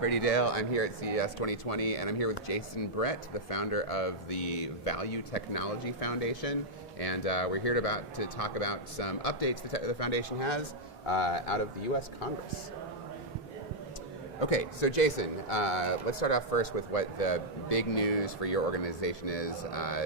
Brady Dale. I'm here at CES 2020, and I'm here with Jason Brett, the founder of the Value Technology Foundation. And we're here to talk about some updates the foundation has out of the U.S. Congress. Okay, so Jason, let's start off first with what the big news for your organization is,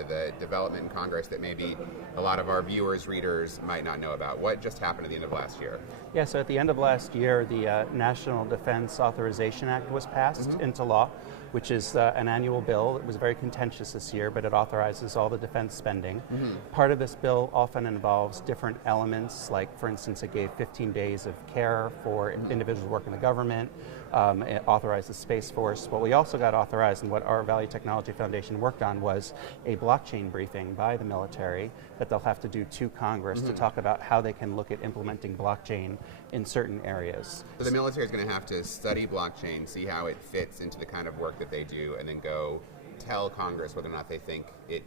the development in Congress that maybe a lot of our viewers, readers might not know about. What just happened at the end of last year? Yeah, so at the end of last year, the National Defense Authorization Act was passed into law, which is an annual bill. It was very contentious this year, but it authorizes all the defense spending. Part of this bill often involves different elements, like, for instance, it gave 15 days of care for individuals working in the government. It authorized the Space Force. What we also got authorized and what our Value Technology Foundation worked on was a blockchain briefing by the military that they'll have to do to Congress to talk about how they can look at implementing blockchain in certain areas. So the military is going to have to study blockchain, see how it fits into the kind of work that they do, and then go tell Congress whether or not they think it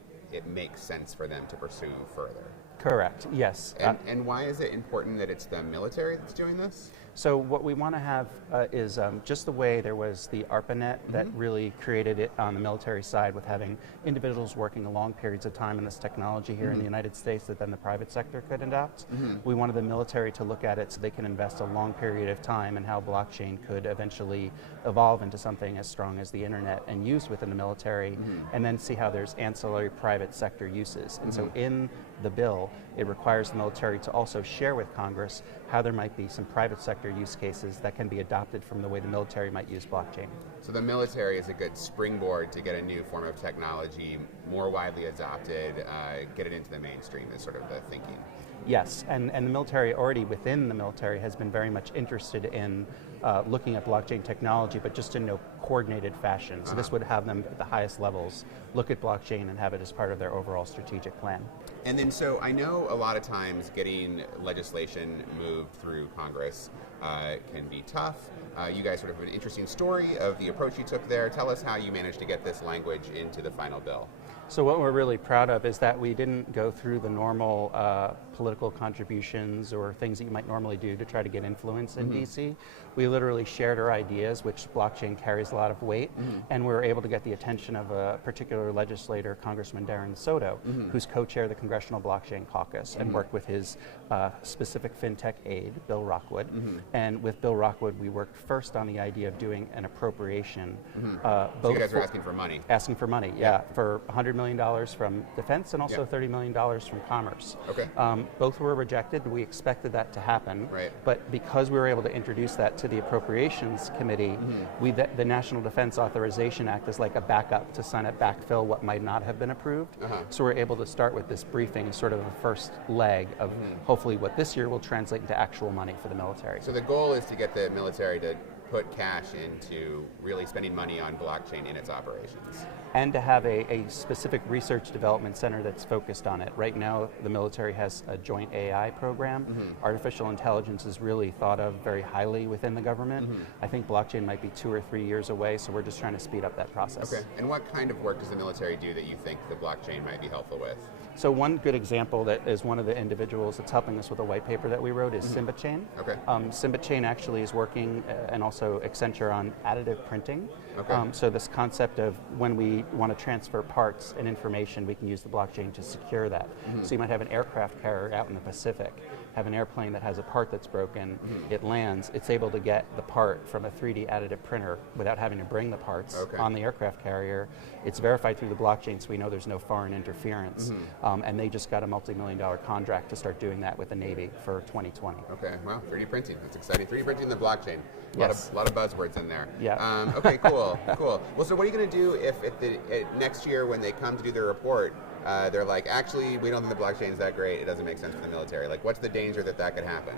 makes sense for them to pursue further. Correct, yes. And why is it important that it's the military that's doing this? So what we want to have is just the way there was the ARPANET that really created it on the military side with having individuals working long periods of time in this technology here in the United States that then the private sector could adopt. We wanted the military to look at it so they can invest a long period of time in how blockchain could eventually evolve into something as strong as the internet and used within the military, and then see how there's ancillary private sector uses. And so in the bill, it requires the military to also share with Congress how there might be some private sector use cases that can be adopted from the way the military might use blockchain. So the military is a good springboard to get a new form of technology more widely adopted, get it into the mainstream is sort of the thinking. Yes, and the military already within the military has been very much interested in looking at blockchain technology, but just in no coordinated fashion. So this would have them at the highest levels look at blockchain and have it as part of their overall strategic plan. And then, so I know a lot of times getting legislation moved through Congress can be tough. You guys sort of have an interesting story of the approach you took there. Tell us how you managed to get this language into the final bill. So what we're really proud of is that we didn't go through the normal political contributions or things that you might normally do to try to get influence in DC. We literally shared our ideas, which blockchain carries a lot of weight, and we were able to get the attention of a particular legislator, Congressman Darren Soto, who's co-chair of the Congressional Blockchain Caucus and worked with his specific fintech aide, Bill Rockwood. And with Bill Rockwood, we worked first on the idea of doing an appropriation. So you guys are asking for money? Asking for money, yeah, for $100 million from defense and also $30 million from commerce. Okay. Both were rejected. We expected that to happen. Right. But because we were able to introduce that to the Appropriations Committee, the National Defense Authorization Act is like a backup to kind of backfill what might not have been approved. So we're able to start with this briefing, sort of the first leg of hopefully what this year will translate into actual money for the military. So the goal is to get the military to put cash into really spending money on blockchain in its operations. And to have a specific research development center that's focused on it. Right now, the military has a joint AI program. Artificial intelligence is really thought of very highly within the government. I think blockchain might be 2 or 3 years away, so we're just trying to speed up that process. Okay, and what kind of work does the military do that you think the blockchain might be helpful with? So one good example that is one of the individuals that's helping us with a white paper that we wrote is SymbaChain. Okay. SymbaChain actually is working, and also Accenture, on additive printing. Okay. So this concept of when we want to transfer parts and information, we can use the blockchain to secure that. So you might have an aircraft carrier out in the Pacific, have an airplane that has a part that's broken, it lands, it's able to get the part from a 3D additive printer without having to bring the parts on the aircraft carrier. It's verified through the blockchain, so we know there's no foreign interference. And they just got a multi-million-dollar contract to start doing that with the Navy for 2020. Okay, wow, 3D printing, that's exciting. 3D printing the blockchain. Yes. A lot of buzzwords in there. Yeah. Okay, cool, cool. Well, so what are you going to do if next year when they come to do their report, they're like, actually, we don't think the blockchain is that great, it doesn't make sense for the military. Like, what's the danger that could happen?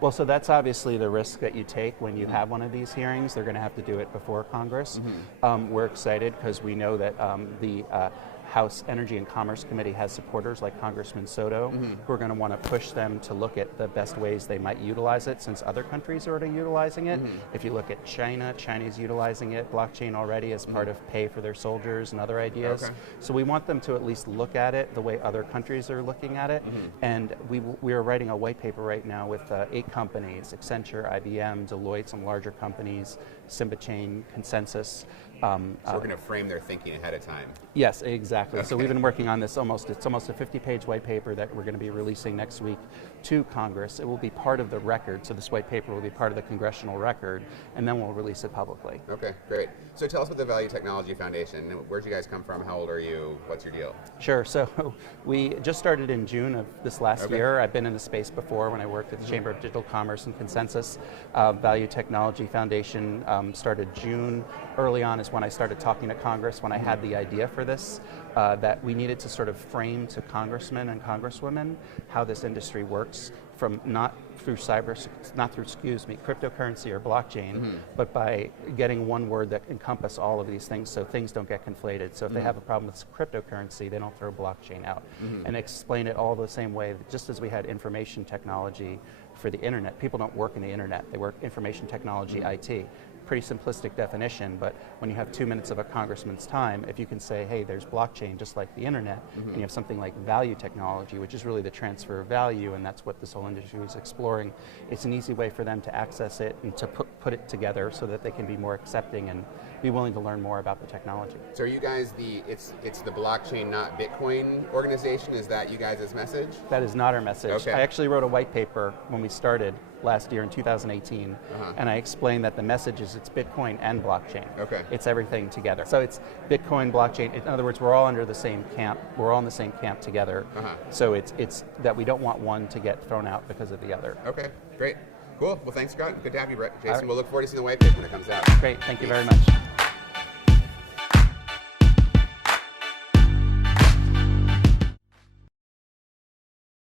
Well, so that's obviously the risk that you take when you have one of these hearings. They're going to have to do it before Congress. We're excited because we know that House Energy and Commerce Committee has supporters like Congressman Soto who are going to want to push them to look at the best ways they might utilize it, since other countries are already utilizing it. If you look at China, China's utilizing it, blockchain already as part of pay for their soldiers and other ideas. Okay. So we want them to at least look at it the way other countries are looking at it. And we are writing a white paper right now with 8 companies: Accenture, IBM, Deloitte, some larger companies, Symbichain, Consensus. So we're going to frame their thinking ahead of time. Yes, exactly. Okay. So we've been working on this it's almost a 50-page white paper that we're going to be releasing next week to Congress. It will be part of the record, so this white paper will be part of the congressional record, and then we'll release it publicly. Okay, great. So tell us about the Value Technology Foundation. Where'd you guys come from? How old are you? What's your deal? Sure. So we just started in June of this last year. I've been in the space before when I worked at the Chamber of Digital Commerce and Consensus. Value Technology Foundation started June. Early on is when I started talking to Congress, when I had the idea for this, that we needed to sort of frame to congressmen and congresswomen how this industry works, from not through cryptocurrency or blockchain, but by getting one word that encompass all of these things so things don't get conflated. So if they have a problem with cryptocurrency, they don't throw blockchain out. And explain it all the same way, just as we had information technology for the internet. People don't work in the internet, they work information technology, IT. Pretty simplistic definition, but when you have 2 minutes of a congressman's time, if you can say, hey, there's blockchain just like the internet, and you have something like value technology, which is really the transfer of value, and that's what this whole industry is exploring, it's an easy way for them to access it and to put it together so that they can be more accepting and be willing to learn more about the technology. So are you guys it's the blockchain, not Bitcoin organization? Is that you guys' message? That is not our message. Okay. I actually wrote a white paper when we started last year in 2018, and I explained that the message is it's Bitcoin and blockchain. Okay. It's everything together. So it's Bitcoin, blockchain. In other words, we're all under the same camp. We're all in the same camp together. So it's that we don't want one to get thrown out because of the other. Okay, great. Cool. Well, thanks, Scott. Good to have you, Jason. We'll look forward to seeing the white paper when it comes out. Great. Thank you very much.